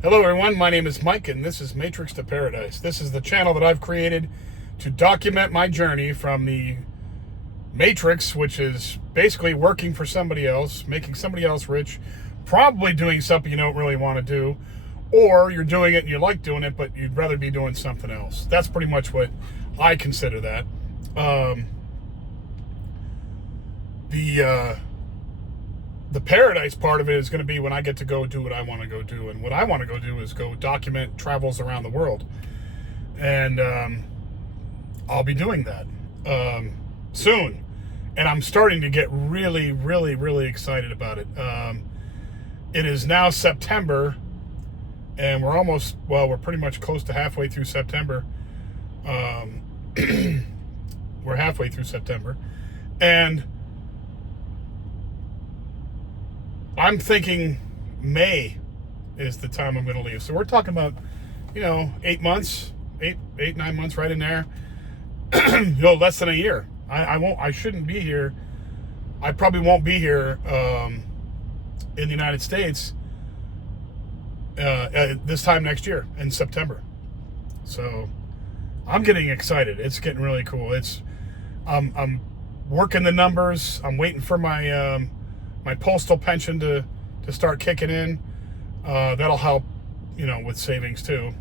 Hello everyone, my name is Mike and this is Matrix to Paradise. This is the channel that I've created to document my journey from the Matrix, which is basically working for somebody else, making somebody else rich, probably doing something you don't really want to do, or you're doing it and you like doing it, but you'd rather be doing something else. That's pretty much what I consider that. The paradise part of it is going to be when I get to go do what I want to go do. And what I want to go do is go document travels around the world. And I'll be doing that soon. And I'm starting to get really, really, really excited about it. It is now September, and we're pretty much close to halfway through September. We're halfway through September. And I'm thinking May is the time I'm going to leave. So we're talking about, 8 months, 9 months, right in there. Less than a year. I shouldn't be here. I probably won't be here in the United States this time next year in September. So I'm getting excited. It's getting really cool. I'm working the numbers. I'm waiting for my postal pension to start kicking in. That'll help, with savings too.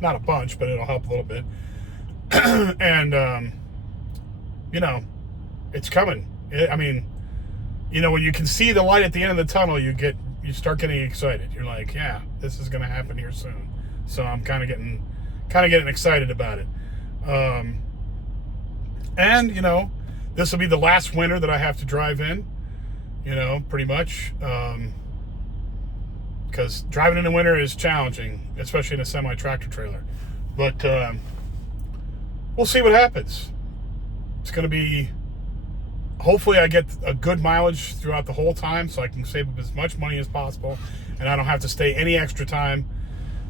Not a bunch, but it'll help a little bit. And, it's coming. When you can see the light at the end of the tunnel, you start getting excited. You're like, yeah, this is going to happen here soon. So I'm kind of getting excited about it. And, this will be the last winter that I have to drive in. Pretty much, because driving in the winter is challenging, especially in a semi-tractor trailer. But we'll see what happens. It's going to be, hopefully I get a good mileage throughout the whole time so I can save up as much money as possible and I don't have to stay any extra time,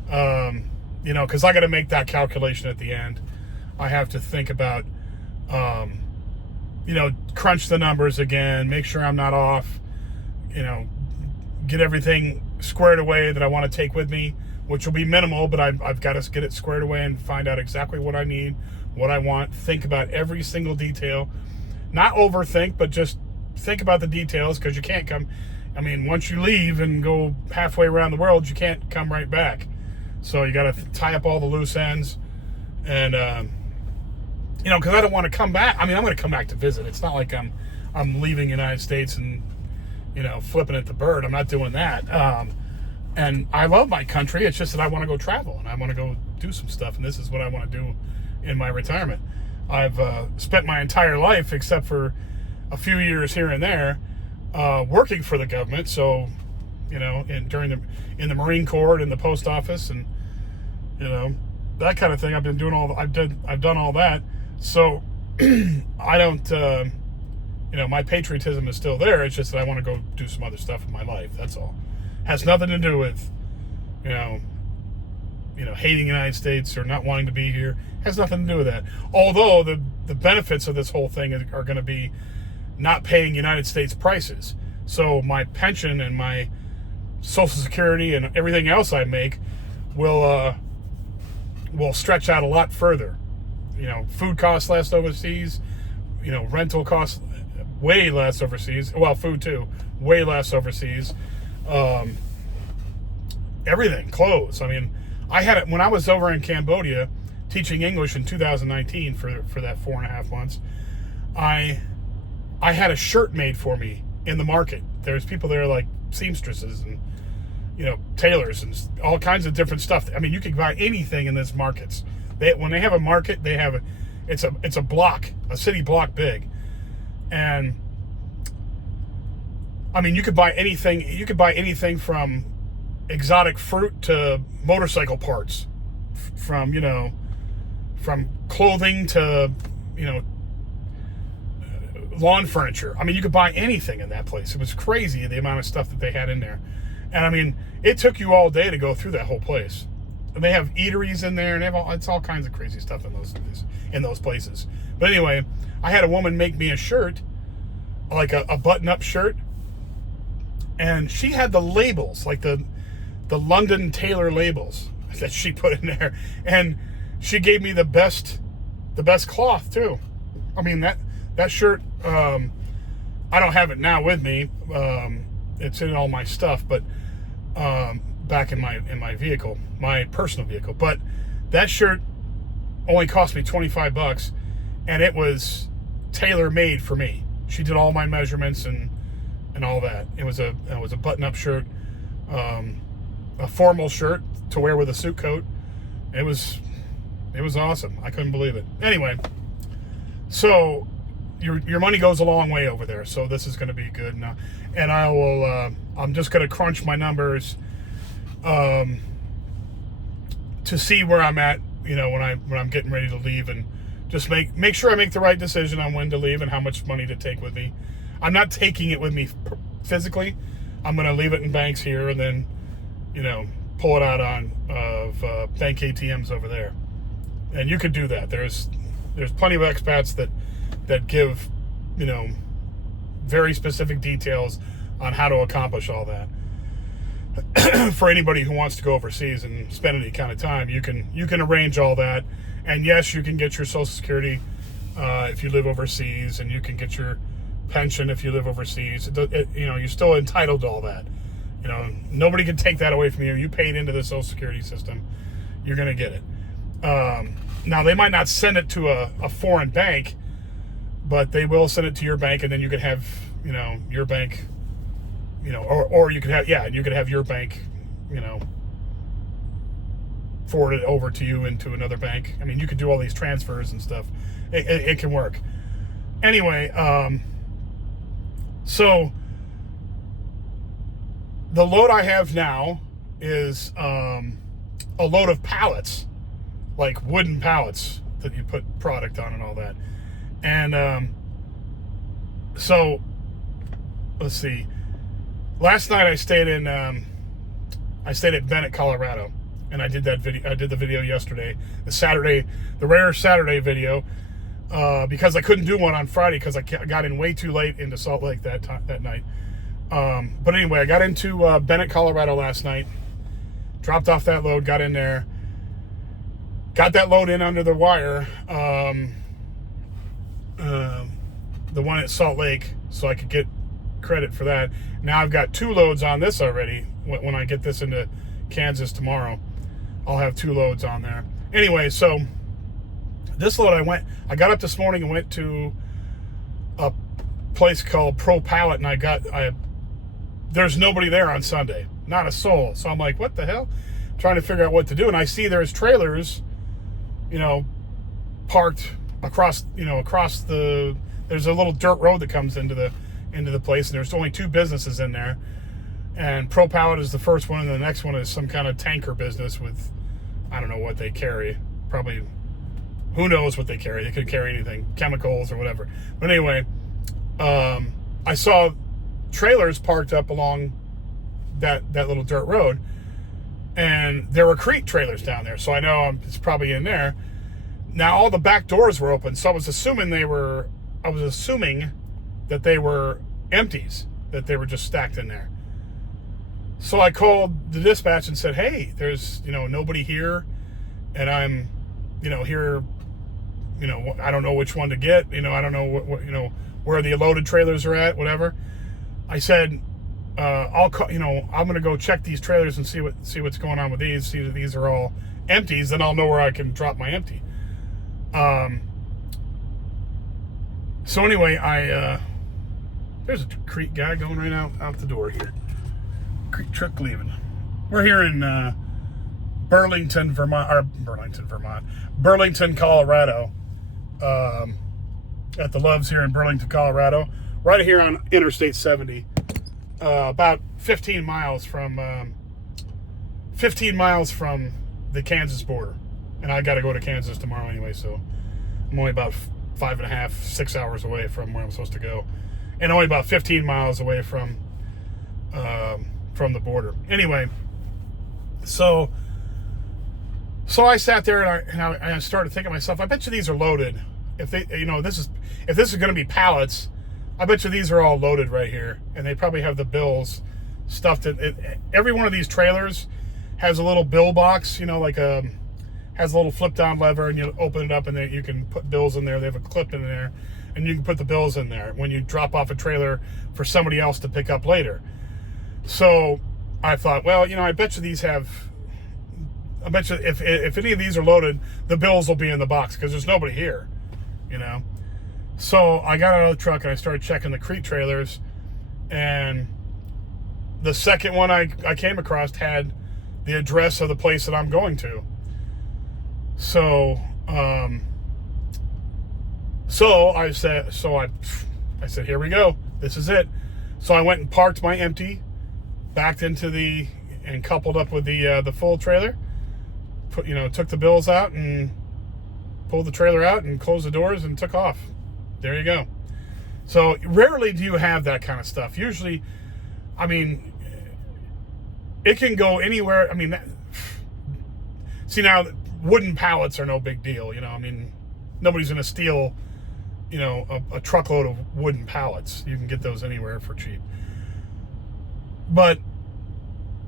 because I got to make that calculation at the end. I have to think about, crunch the numbers again, make sure I'm not off, get everything squared away that I want to take with me, which will be minimal, but I've got to get it squared away and find out exactly what I need, what I want, think about every single detail, not overthink, but just think about the details, because you can't once you leave and go halfway around the world, you can't come right back. So you got to tie up all the loose ends and, because I don't want to come back. I'm going to come back to visit. It's not like I'm leaving the United States and, flipping at the bird. I'm not doing that. And I love my country. It's just that I want to go travel and I want to go do some stuff. And this is what I want to do in my retirement. I've spent my entire life, except for a few years here and there, working for the government. So, in the Marine Corps and the post office and, that kind of thing. I've done all that. So I don't, my patriotism is still there. It's just that I want to go do some other stuff in my life. That's all. Has nothing to do with, hating the United States or not wanting to be here. Has nothing to do with that. Although the benefits of this whole thing are going to be not paying United States prices. So my pension and my Social Security and everything else I make will stretch out a lot further. Food costs less overseas, rental costs way less overseas. Well, food too, way less overseas. Everything, clothes. I had it when I was over in Cambodia teaching English in 2019 for that 4.5 months. I had a shirt made for me in the market. There's people there like seamstresses and, tailors and all kinds of different stuff. You can buy anything in these markets. When they have a market, it's a block, a city block big. And you could buy anything. You could buy anything from exotic fruit to motorcycle parts, from clothing to, lawn furniture. You could buy anything in that place. It was crazy the amount of stuff that they had in there. And it took you all day to go through that whole place. And they have eateries in there, and it's all kinds of crazy stuff in those places. But anyway, I had a woman make me a shirt, like a button-up shirt, and she had the labels, like the the London Tailor labels that she put in there, and she gave me the best cloth too. I mean, that shirt, I don't have it now with me. It's in all my stuff, but back in my vehicle, my personal vehicle. But that shirt only cost me $25, and it was tailor made for me. She did all my measurements and all that. It was a button-up shirt, a formal shirt to wear with a suit coat. It was awesome. I couldn't believe it. Anyway, so your money goes a long way over there. So this is going to be good. And I will. I'm just going to crunch my numbers to see where I'm at. You know, when I'm getting ready to leave, and just make sure I make the right decision on when to leave and how much money to take with me. I'm not taking it with me physically. I'm going to leave it in banks here, and then, you know, pull it out of bank ATMs over there. And you could do that. There's plenty of expats that give, you know, very specific details on how to accomplish all that. For anybody who wants to go overseas and spend any kind of time, you can arrange all that. And yes, you can get your Social Security if you live overseas, and you can get your pension if you live overseas. You know, you're still entitled to all that. You know, nobody can take that away from you. You paid into the Social Security system, you're going to get it. Now, they might not send it to a foreign bank, but they will send it to your bank, and then you could have, you know, your bank, you know, or you could have, you could have your bank, you know, forward it over to you into another bank. I mean, you could do all these transfers and stuff. It can work. Anyway, so the load I have now is a load of pallets, like wooden pallets that you put product on and all that. And so let's see. Last night I stayed at Bennett, Colorado, and I did that video. I did the video yesterday, the rare Saturday video, because I couldn't do one on Friday because I got in way too late into Salt Lake that night. But anyway, I got into Bennett, Colorado last night, dropped off that load, got in there, got that load in under the wire, the one at Salt Lake, so I could get credit for that. Now I've got 2 loads on this already. When I get this into Kansas tomorrow, I'll have 2 loads on there. Anyway, so this load I got up this morning and went to a place called Pro Pallet, and there's nobody there on Sunday, not a soul. So I'm like, what the hell? Trying to figure out what to do, and I see there's trailers, you know, parked across there's a little dirt road that comes into the place, and there's only 2 businesses in there, and Pro Pallet is the first one, and the next one is some kind of tanker business with, I don't know what they carry, probably, who knows what they carry. They could carry anything, chemicals or whatever. But anyway, I saw trailers parked up along that little dirt road, and there were Crete trailers down there, so I know it's probably in there. Now all the back doors were open, so I was assuming that they were empties, that they were just stacked in there. So I called the dispatch and said, hey, there's, you know, nobody here, and I'm, you know, here, you know, I don't know which one to get, you know, I don't know what you know, where the loaded trailers are at, whatever. I said, I'll call, you know, I'm going to go check these trailers and see what's going on with these, see that these are all empties, then I'll know where I can drop my empty. So anyway, there's a Crete guy going right out the door here. Crete truck leaving. We're here in Burlington, Colorado. At the Loves here in Burlington, Colorado. Right here on Interstate 70. About 15 miles from the Kansas border. And I got to go to Kansas tomorrow anyway, so I'm only about 5.5, 6 hours away from where I'm supposed to go, and only about 15 miles away from the border. Anyway, so I sat there and I started thinking to myself, I bet you these are loaded. If they, you know, if this is going to be pallets, I bet you these are all loaded right here, and they probably have the bills stuffed in. Every one of these trailers has a little bill box, like has a little flip down lever, and you open it up and then you can put bills in there. They have a clip in there and you can put the bills in there when you drop off a trailer for somebody else to pick up later. So I thought, well, I bet you these I bet you if any of these are loaded, the bills will be in the box because there's nobody here, So I got out of the truck and I started checking the Crete trailers, and the second one I came across had the address of the place that I'm going to. So I said, here we go. This is it. So I went and parked my empty, backed into and coupled up with the full trailer. Took the bills out and pulled the trailer out and closed the doors and took off. There you go. So rarely do you have that kind of stuff. Usually, it can go anywhere. See, now wooden pallets are no big deal. Nobody's going to steal, a truckload of wooden pallets. You can get those anywhere for cheap. But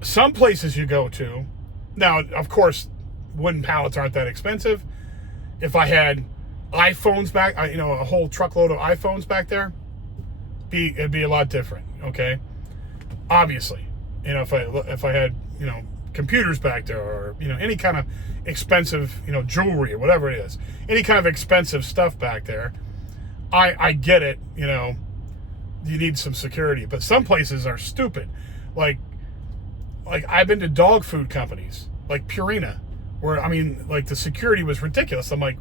some places you go to, now, of course, wooden pallets aren't that expensive. If I had iPhones back, a whole truckload of iPhones back there, it'd be a lot different. Okay, obviously, if I had computers back there, or any kind of expensive jewelry or whatever it is, any kind of expensive stuff back there, I get it. You need some security, but some places are stupid. Like I've been to dog food companies like Purina, where the security was ridiculous. I'm like,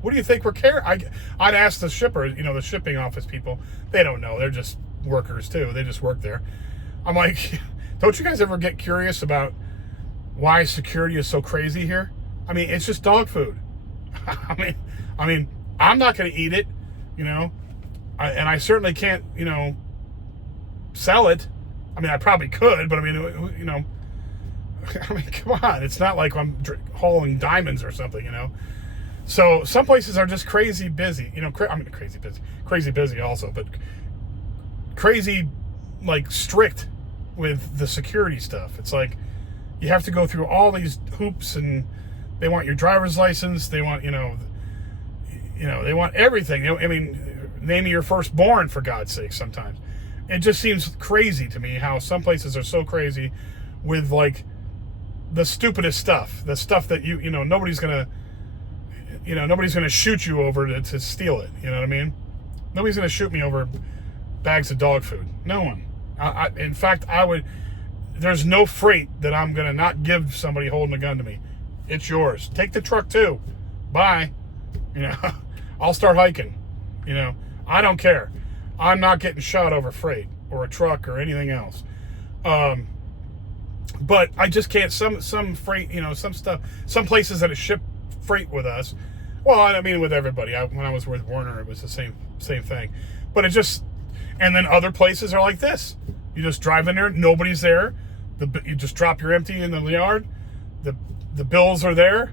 what do you think we're I'd ask the shipper, the shipping office people. They don't know. They're just workers too. They just work there. I'm like, don't you guys ever get curious about why security is so crazy here? It's just dog food. I'm not going to eat it, and I certainly can't, sell it. I probably could, but come on. It's not like I'm hauling diamonds or something, So some places are just crazy busy, crazy busy also, but crazy, strict with the security stuff. It's like you have to go through all these hoops, and they want your driver's license. They want, they want everything. Name your firstborn, for God's sake, sometimes. It just seems crazy to me how some places are so crazy with the stupidest stuff, the stuff that nobody's gonna shoot you over to steal it. You know what I mean? Nobody's gonna shoot me over bags of dog food. No one. In fact, there's no freight that I'm gonna not give somebody holding a gun to me. It's yours. Take the truck too. Bye. I'll start hiking. I don't care. I'm not getting shot over freight or a truck or anything else. But I just can't. Some freight, some stuff, some places that ship freight with us. Well, with everybody. When I was with Werner, it was the same thing. But and then other places are like this. You just drive in there, nobody's there. You just drop your empty in the yard. The bills are there.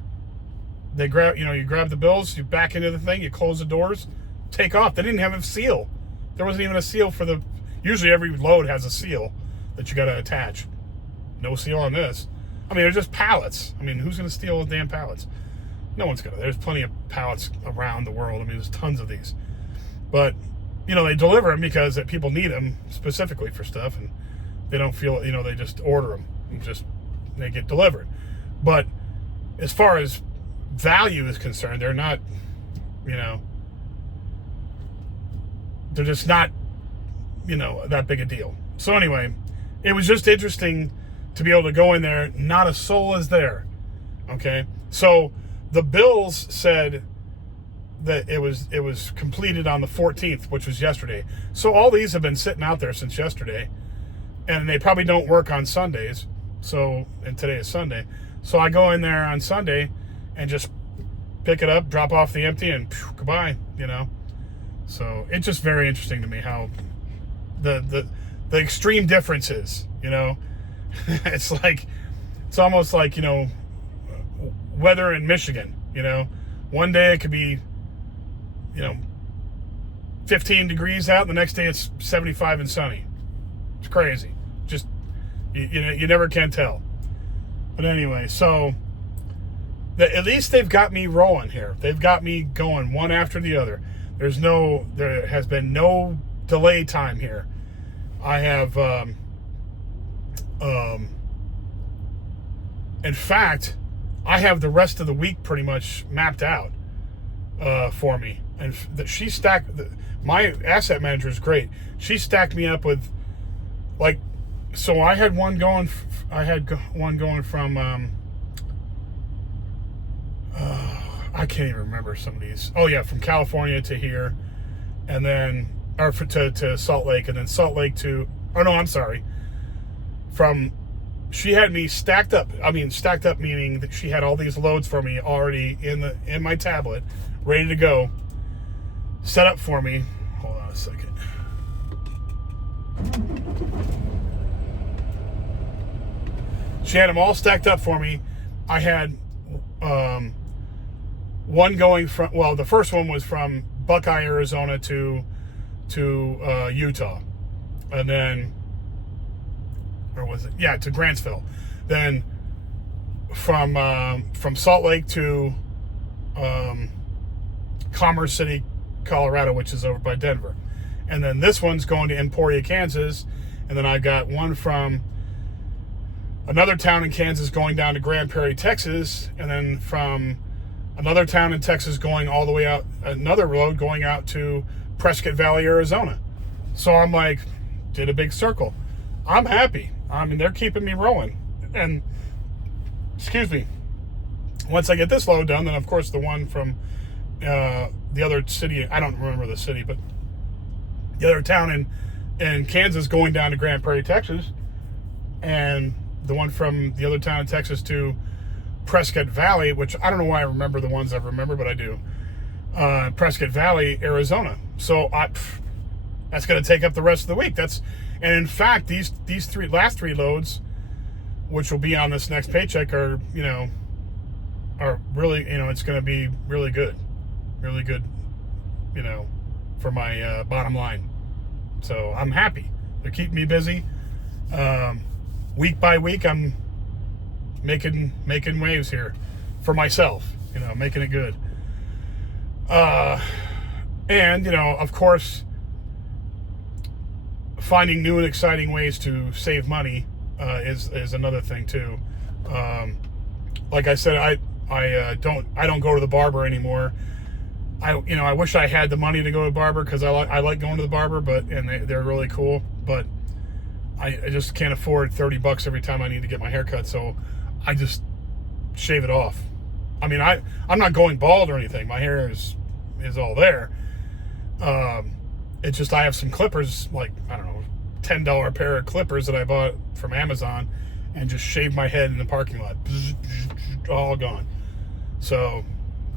They grab, you grab the bills, you back into the thing, you close the doors, take off. They didn't have a seal. There wasn't even a seal for usually every load has a seal that you got to attach. No seal on this. They're just pallets. Who's going to steal the damn pallets? No one's going to. There's plenty of pallets around the world. There's tons of these. But, they deliver them because people need them specifically for stuff, and they don't feel, they just order them and they get delivered. But as far as value is concerned, they're not, they're just not, that big a deal. So anyway, it was just interesting to be able to go in there. Not a soul is there. Okay. So the bills said that it was completed on the 14th, which was yesterday. So all these have been sitting out there since yesterday, and they probably don't work on Sundays. And today is Sunday. So I go in there on Sunday and just pick it up, drop off the empty, and goodbye, So it's just very interesting to me how the extreme difference is, It's almost like, weather in Michigan, One day it could be, 15 degrees out, the next day it's 75 and sunny. It's crazy. Just, you never can tell. But anyway, so at least they've got me rolling here. They've got me going one after the other. There has been no delay time here. I have, in fact, I have the rest of the week pretty much mapped out for me. And she stacked, my asset manager is great. She stacked me up with, like, so I had one going from, I can't even remember some of these. Oh yeah, from California to here, and then, to Salt Lake, and then Salt Lake to, oh no, I'm sorry. She had me stacked up. I mean, stacked up meaning that she had all these loads for me already in my tablet, ready to go, set up for me. Hold on a second. She had them all stacked up for me. I had one going from, well, the first one was from Buckeye, Arizona to Utah, and then, or was it? Yeah, to Grantsville. Then from Salt Lake to Commerce City, Colorado, which is over by Denver. And then this one's going to Emporia, Kansas. And then I got one from another town in Kansas going down to Grand Prairie, Texas. And then from another town in Texas going all the way out, another road going out to Prescott Valley, Arizona. So I'm like, did a big circle. I'm happy. I mean, they're keeping me rolling. And, excuse me, once I get this load done, then of course the one from the other city, I don't remember the city, but the other town in Kansas going down to Grand Prairie, Texas, and the one from the other town in Texas to Prescott Valley, which I don't know why I remember the ones I remember, but I do. Prescott Valley, Arizona. So that's going to take up the rest of the week. And in fact, these last three loads, which will be on this next paycheck, are really, it's going to be really good, for my bottom line. So I'm happy. They're keeping me busy. Week by week, I'm making waves here for myself, making it good. And, of course, finding new and exciting ways to save money is another thing too. Like I said, I don't go to the barber anymore. I wish I had the money to go to the barber, because I like going to the barber, and they're really cool, but I just can't afford $30 every time I need to get my hair cut, so I just shave it off. I mean, I'm not going bald or anything. My hair is all there. It's just I have some clippers, like, I don't know, $10 pair of clippers that I bought from Amazon, and just shaved my head in the parking lot. All gone. So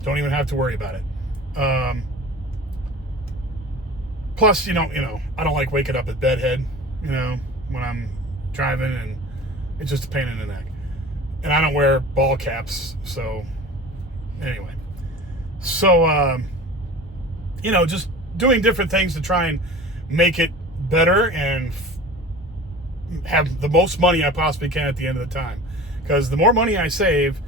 don't even have to worry about it. Plus, I don't like waking up at bedhead, when I'm driving, and it's just a pain in the neck. And I don't wear ball caps, so anyway. So, just doing different things to try and make it better and have the most money I possibly can at the end of the time. Because the more money I save,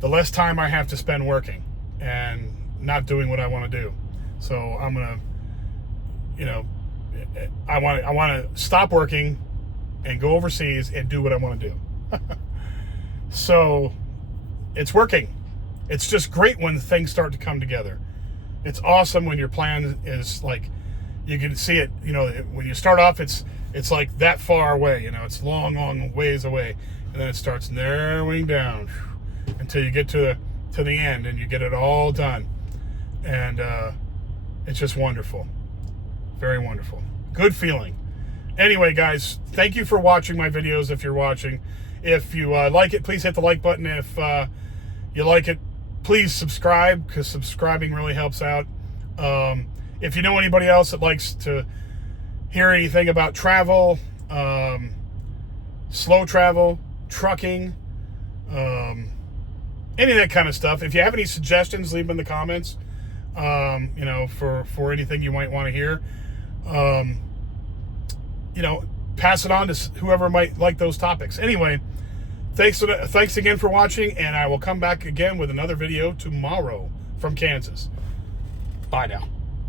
the less time I have to spend working and not doing what I want to do. So I'm gonna, I want to stop working and go overseas and do what I want to do. So it's working. It's just great when things start to come together. It's awesome when your plan is like, you can see it, when you start off, it's like that far away, it's long ways away. And then it starts narrowing down until you get to the end and you get it all done. And it's just wonderful. Very wonderful. Good feeling. Anyway, guys, thank you for watching my videos if you're watching. If you like it, please hit the like button. If you like it, please subscribe, because subscribing really helps out. If you know anybody else that likes to hear anything about travel, slow travel, trucking, any of that kind of stuff, if you have any suggestions, leave them in the comments, for anything you might want to hear. Pass it on to whoever might like those topics. Anyway, Thanks again for watching, and I will come back again with another video tomorrow from Kansas. Bye now.